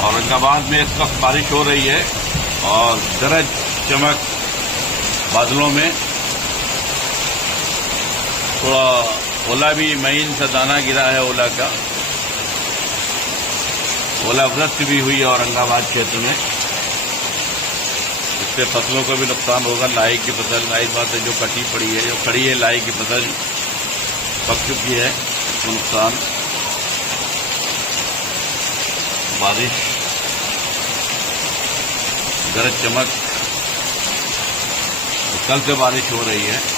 औरंगाबाद में इस वक्त बारिश हो रही है और गरज चमक बादलों में थोड़ा ओला भी महीन सा दाना गिरा है। ओला का ओलावृष्टि भी हुई है औरंगाबाद क्षेत्र में। इससे फसलों को भी नुकसान होगा। लाई की फसल, जाहिर बात है, जो कटी पड़ी है, जो खड़ी है लाई की फसल पक चुकी है, उसको नुकसान। बारिश, गरज चमक, कल से बारिश हो रही है।